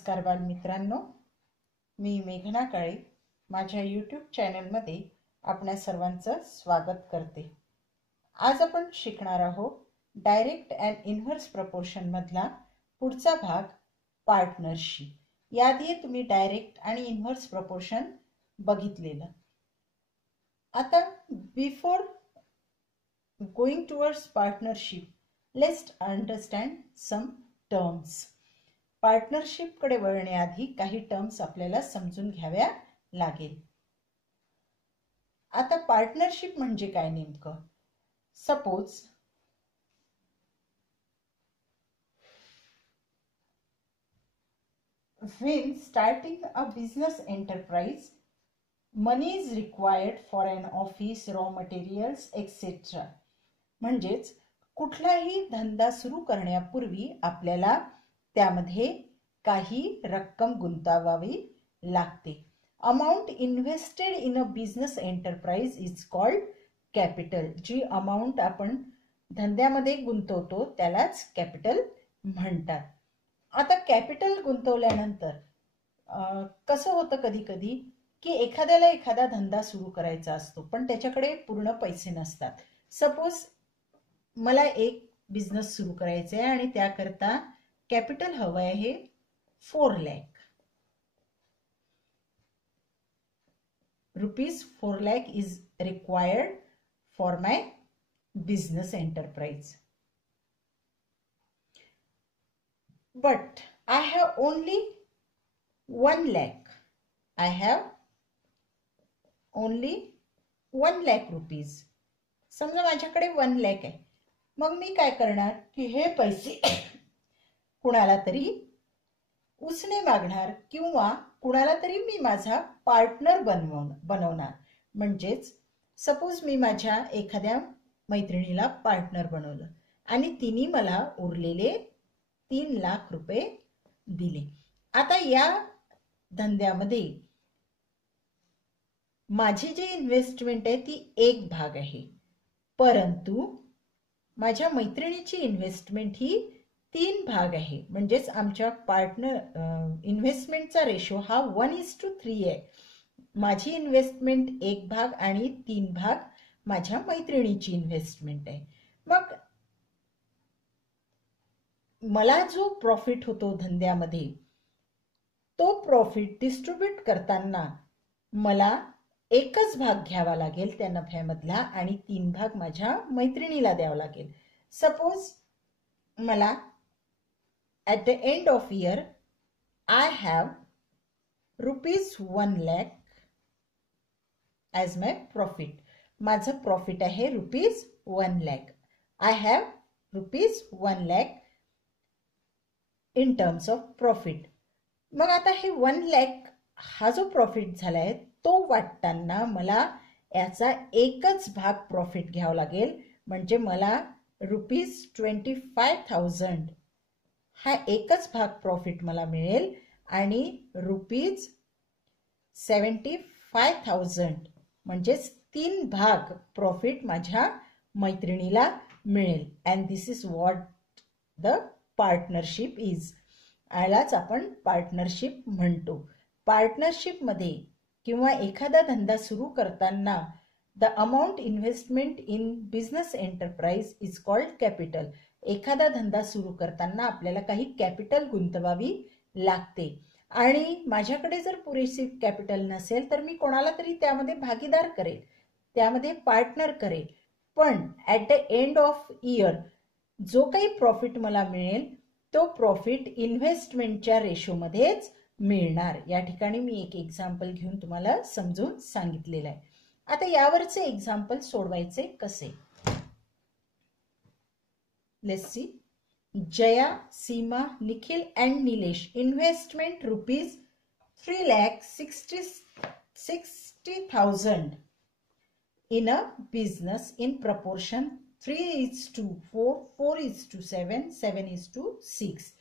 नमस्कार बालमित्रांनो, मी मेघना काळे माझ्या यूट्यूब चॅनलमध्ये आपणा सर्वांचं स्वागत करते। आज आपण शिकणार आहोत डायरेक्ट अँड इन्व्हर्स प्रपोर्शन मधला पुढचा भाग पार्टनरशिप। याआधी तुम्ही डायरेक्ट आणि इन्व्हर्स प्रपोर्शन बघितलेलं। आता before going towards partnership, let's understand some terms. Partnership कडे वळण्याआधी काही टर्म्स आपल्याला समजून घ्याव्या लागेल। आता पार्टनरशिप म्हणजे काय नेमकं? Suppose when starting a business enterprise, money is required for an office, raw materials, etc. म्हणजेच कुठलाही धंदा सुरू करण्यापूर्वी आपल्याला त्यामध्ये काही रक्कम गुंतवावी लागते। Amount invested in a business enterprise is called capital. जी अमाउंट आपण धंद्यामध्ये गुंतवतो त्यालाच कॅपिटल म्हणतात। आता कॅपिटल गुंतवल्यानंतर कसं होतं कधी कधी की एखाद्याला एखादा धंदा सुरू करायचा असतो पण त्याच्याकडे पूर्ण पैसे नसतात। सपोज मला एक बिझनेस सुरू करायचा आहे आणि त्याकरता कॅपिटल हवं आहे 4 lakh rupees. 4 lakh is required for my business enterprise, but I have only 1 lakh. I have only 1 lakh rupees. समजा माझ्याकडे 1 लाख आहे, मग मी काय करणार की हे पैसे कुणाला तरी उसने मागणार किंवा कुणाला तरी मी माझा पार्टनर बनवणार। म्हणजेच सपोज मी माझ्या एखाद्या मैत्रिणीला पार्टनर बनवलं आणि तिने मला उरलेले 3 लाख रुपये दिले। आता या धंद्यामध्ये माझी जी इन्व्हेस्टमेंट आहे ती एक भाग आहे, परंतु माझ्या मैत्रिणीची इन्व्हेस्टमेंट ही 3 भाग आहे। म्हणजेच आमच्या पार्टनर इन्व्हेस्टमेंटचा रेशो हा 1:3 आहे। माझी इन्व्हेस्टमेंट एक भाग आणि 3 भाग माझ्या मैत्रिणीची इन्व्हेस्टमेंट आहे। मग मला जो प्रॉफिट होतो धंद्यामध्ये तो प्रॉफिट डिस्ट्रीब्यूट करताना मला एकच भाग घ्यावा लागेल त्या नफ्यामधला आणि 3 भाग माझ्या मैत्रिणीला द्यावा लागेल। सपोज मला at the end of year I have rupees 1 lakh as my profit. माझं प्रॉफिट आहे rupees 1 lakh. I have rupees 1 lakh in terms of profit. मग आता हे 1 lakh हा जो प्रॉफिट झालाय तो वाटताना मला याचा एकच भाग प्रॉफिट घ्यावा लागेल। म्हणजे मला रुपीज 25,000 हा एकच भाग प्रॉफिट मला मिळेल आणि रुपीज 75,000 म्हणजेच 3 भाग प्रॉफिट माझ्या मैत्रिणीला मिळेल। And this is what the partnership is. यालाच आपण पार्टनरशिप म्हणतो। पार्टनरशिप मध्ये किंवा एखादा धंदा सुरू करताना the amount investment in business enterprise is called capital. एखादा धंदा सुरू करताना आपल्याला काही कॅपिटल गुंतवावी लागते आणि माझ्याकडे जर पुरेशी कॅपिटल नसेल तर मी कोणाला तरी त्यामध्ये भागीदार करेल, त्यामध्ये पार्टनर करेल। पण at the end of year जो काही प्रॉफिट मला मिळेल तो प्रॉफिट इन्व्हेस्टमेंटच्या रेशोमध्येच मिळणार। या ठिकाणी मी एक एक्झाम्पल घेऊन तुम्हाला समजून सांगितलेलं आहे। आता यावरचे एक्झाम्पल सोडवायचे कसे? Let's see. Jaya, Seema, Nikhil and Nilesh investment rupees 3,60,000 in a business in proportion 3:4, 4:7, 7:6.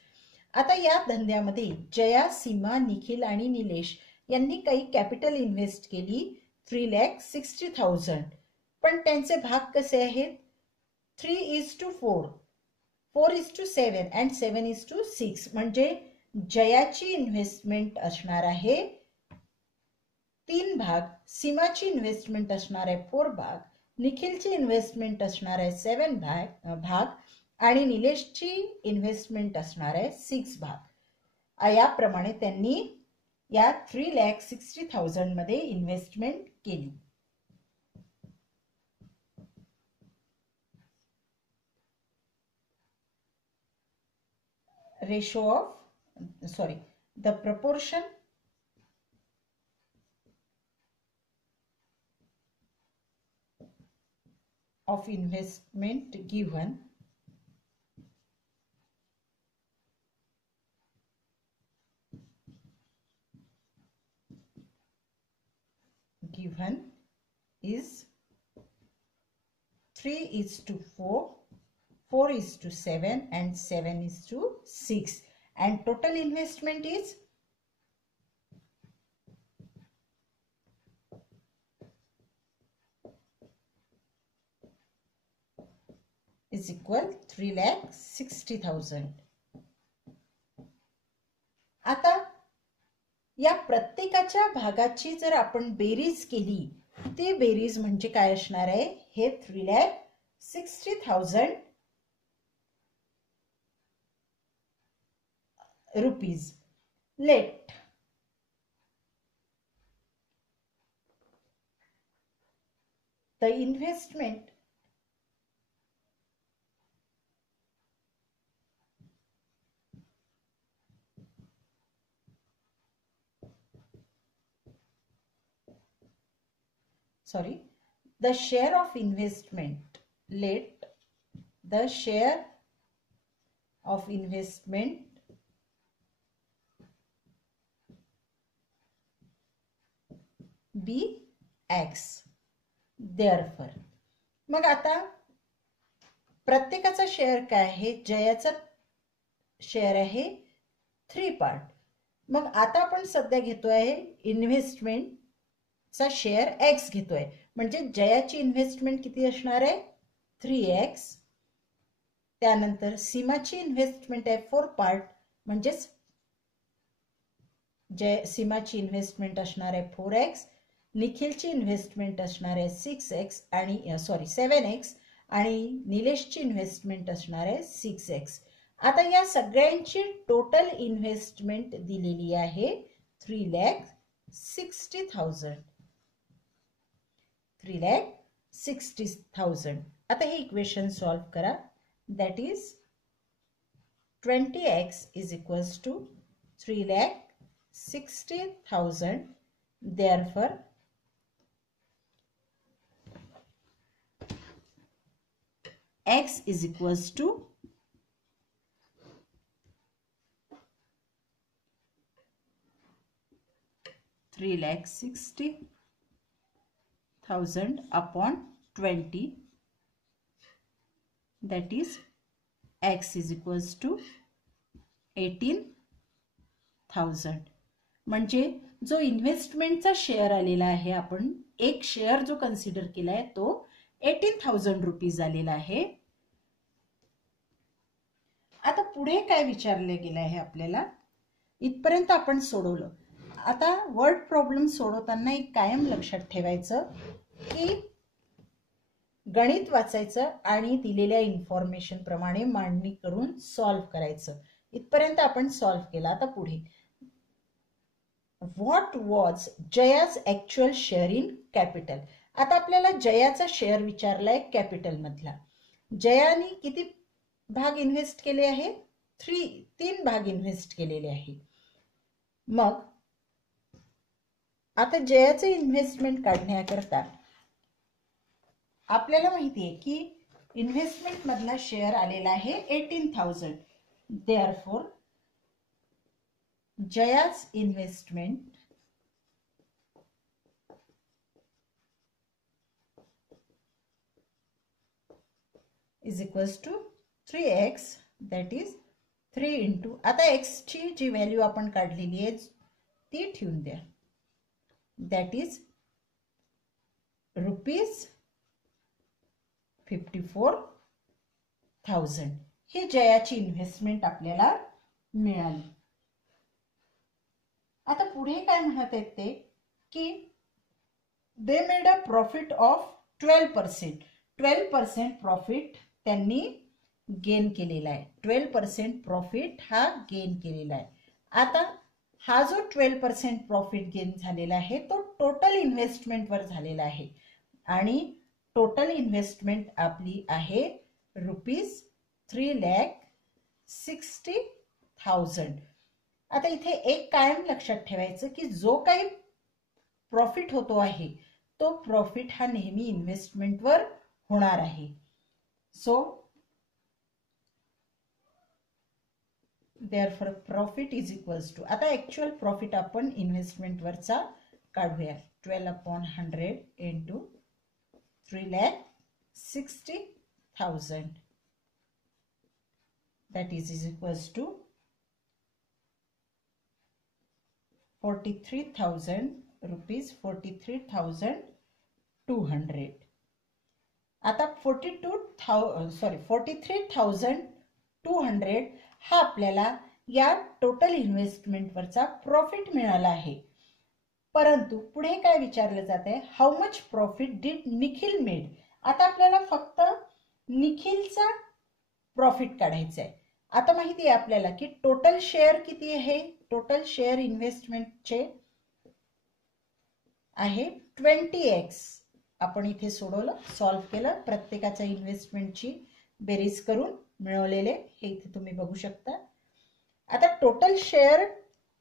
आता या धंद्यामध्ये जया, सीमा, निखिल आणि निलेश यांनी काही कॅपिटल इन्व्हेस्ट केली 3,60,000, पण त्यांचे भाग कसे आहेत? 3:4, 4:7 and 7:6 म्हणजे जयाची इन्व्हेस्टमेंट असणार आहे 3 भाग, सीमाची इन्व्हेस्टमेंट असणार आहे 4 भाग, निखिलची इन्व्हेस्टमेंट असणार आहे 7 भाग आणि निलेशची इन्व्हेस्टमेंट असणार आहे 6 भाग. याप्रमाणे त्यांनी या 3,60,000 मध्ये इन्व्हेस्टमेंट केली. the proportion of investment given is 3:4, 4:7 and 7:6, and total investment is equal 3,60,000. आता या प्रत्येकाच्या भागाची जर आपण बेरीज केली, ती बेरीज म्हणजे काय असणार आहे, हे 3,60,000 rupees. Let the investment the share of investment, let the share of investment be X. Therefore, मग आता प्रत्येकाचा शेअर काय आहे, जयाचा शेअर आहे 3 पार्ट. मग आता आपण सध्या घेतोय इन्व्हेस्टमेंट चा शेअर X घेतोय, म्हणजे जयाची इन्व्हेस्टमेंट किती असणार आहे 3x. त्यानंतर सीमाची इन्व्हेस्टमेंट आहे 4 पार्ट, म्हणजे सीमाची इन्व्हेस्टमेंट असणार आहे 4x, निखिलची इन्व्हेस्टमेंट असणार आहे 6x आणि 7x आणि निलेशची इन्व्हेस्टमेंट असणार आहे 6x. आता या सगळ्यांची टोटल इन्व्हेस्टमेंट दिलेली आहे 3,60,000. 3,60,000. आता हे इक्वेशन सॉल्व करा. That is 20x is equals to 3,60,000. Therefore, x is equals to 3,60,000 upon 20. That is x is equals to 18,000. म्हणजे जो इन्व्हेस्टमेंटचा शेअर आलेला आहे, आपण एक शेअर जो कन्सिडर केलाय तो 18,000 रुपीज आलेला आहे. आता पुढे काय विचारले गेले आहे आपल्याला, इथपर्यंत आपण सोडवलं. आता वर्ड प्रॉब्लेम सोडवताना एक कायम लक्षात ठेवायचं की गणित वाचायचं आणि दिलेल्या इन्फॉर्मेशन प्रमाणे मांडणी करून सॉल्व करायचं. इथपर्यंत आपण सॉल्व केला. आता पुढे what was Jaya's actual share in capital. आता आपल्याला जयाचा शेअर विचारलाय कॅपिटल मधला. जयाने किती भाग इन्व्हेस्ट केले आहे, 3 भाग इन्व्हेस्ट केलेले आहे. मग आता जयाचे इन्व्हेस्टमेंट काढण्याकरता आपल्याला माहिती आहे की इन्व्हेस्टमेंट मधला शेअर आलेला आहे 18,000. Therefore Jaya's investment is equals to 3x, that is 3 into, आता x ची जी व्हॅल्यू आपण काढलेली आहे ती ठेवून द्या, that is ₹54,000. ही जयाची इन्व्हेस्टमेंट आपल्याला मिळाली. आता पुढे काय म्हणत आहेत ते की they made a profit of 12%. 12% profit त्यांनी गेन केलेला आहे. 12% प्रॉफिट हा गेन केलेला आहे. आता हा जो 12% प्रॉफिट गेन झालेला आहे तो टोटल इन्व्हेस्टमेंटवर झालेला आहे आणि टोटल इन्व्हेस्टमेंट आपली आहे ₹3,60,000. आता इथे एक कायम लक्षात ठेवायचं की जो काही प्रॉफिट होतो आहे तो प्रॉफिट हा नेहमी इन्व्हेस्टमेंटवर होणार आहे. So therefore profit is equals to, आता ऍक्च्युअल प्रॉफिट आपण इन्व्हेस्टमेंटवरचा काढूया. 12/100 into 3,60,000 that is equals to 43,000 rupees, 43,200. आता 43,200 हा आपल्याला या टोटल इन्व्हेस्टमेंटवरचा प्रॉफिट मिळाला आहे. परंतु पुढे काय विचारलं जाते, how much profit did Nikhil made. आता आपल्याला फक्त निखिलचा प्रॉफिट काढायचा आहे. आता माहिती आहे आपल्याला की टोटल शेअर किती आहे, टोटल शेअर इन्व्हेस्टमेंटचे आहे 20x. आपण इथे सोडवलं, सॉल्व्ह केलं, प्रत्येकाच्या इन्व्हेस्टमेंटची बेरीज करून मिळवलेले हे इथे तुम्ही बघू शकता. आता टोटल शेअर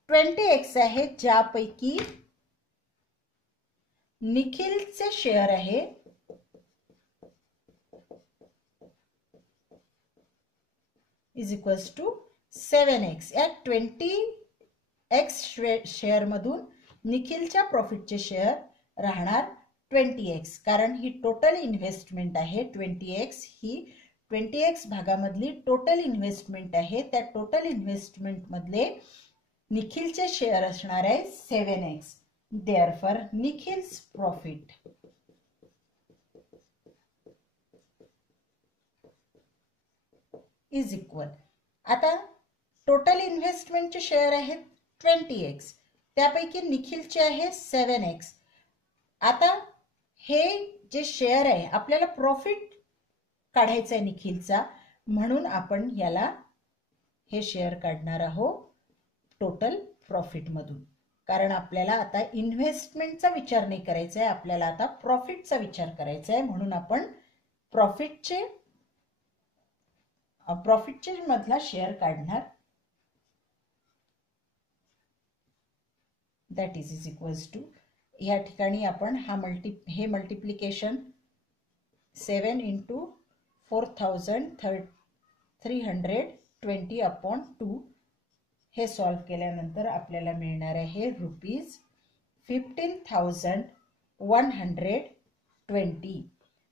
20x आहे, ज्यापैकी निखिलचे शेअर आहे इज इक्वल्स टू 7x. या 20x शेअर मधून निखिलच्या प्रॉफिटचे शेअर राहणार 20x, कारण ही टोटल इन्व्हेस्टमेंट आहे. 20x ही 20x भागामधली टोटल इन्व्हेस्टमेंट आहे. त्या टोटल इन्व्हेस्टमेंट मधले निखिलचे शेअर असणार आहे 7x. Therefore Nikhil's profit is equal, आता टोटल इन्व्हेस्टमेंटचे शेअर आहेत 20x, त्यापैकी निखिलचे आहे 7x. आता हे जे शेअर आहे आपल्याला प्रॉफिट काढायचा आहे निखिलचा, म्हणून आपण याला हे शेअर काढणार आहोत टोटल प्रॉफिट मधून. कारण आपल्याला आता इन्व्हेस्टमेंटचा विचार नाही करायचा आहे, आपल्याला आता प्रॉफिटचा विचार करायचा आहे. म्हणून आपण प्रॉफिटचे मधला शेअर काढणार. दॅट इज इक्वल्स टू, या ठिकाणी आपण हे मल्टिप्लिकेशन 7 इंटू 4,320/2 हे सॉल्व्ह केल्यानंतर आपल्याला मिळणार आहे ₹15,120.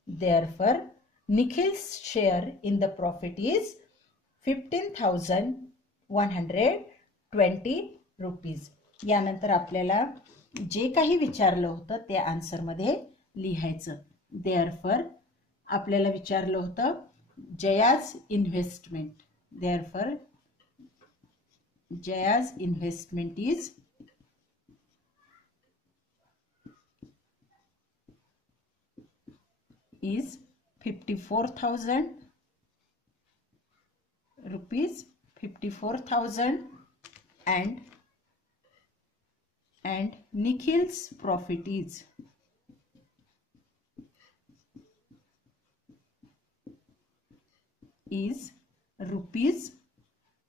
Therefore Nikhil's share in the profit is ₹15,120. यानंतर आपल्याला जे काही विचारलं होतं ते आन्सर मध्ये लिहायचं. देअरफॉर आपल्याला विचारलं होतं Jaya's investment. Therefore Jaya's investment is ₹54,000, 54,000 and Nikhil's profit is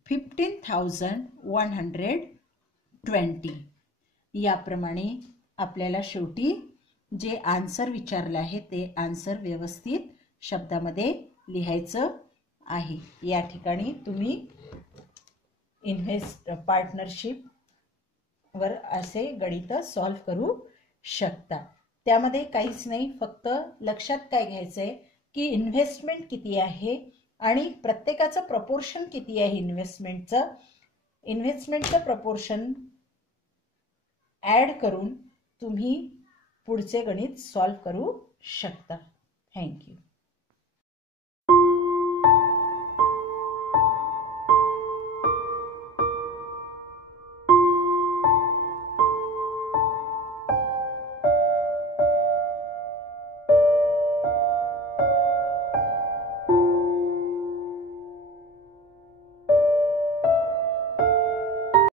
₹15,120. याप्रमाणे आपल्याला शेवटी जे आन्सर विचारले आहे ते आन्सर व्यवस्थित शब्दामध्ये लिहायचं आहे. या ठिकाणी तुम्ही पार्टनरशिप वर असे गणित सॉल्व्ह करू शकता. त्यामध्ये काहीच नाही, फक्त लक्षात काय घ्यायचंय की इन्व्हेस्टमेंट किती आहे आणि प्रत्येकाचं प्रपोर्शन किती आहे. इन्व्हेस्टमेंटचं प्रपोर्शन ऍड करून तुम्ही पुढचे गणित सॉल्व्ह करू शकता. थँक्यू.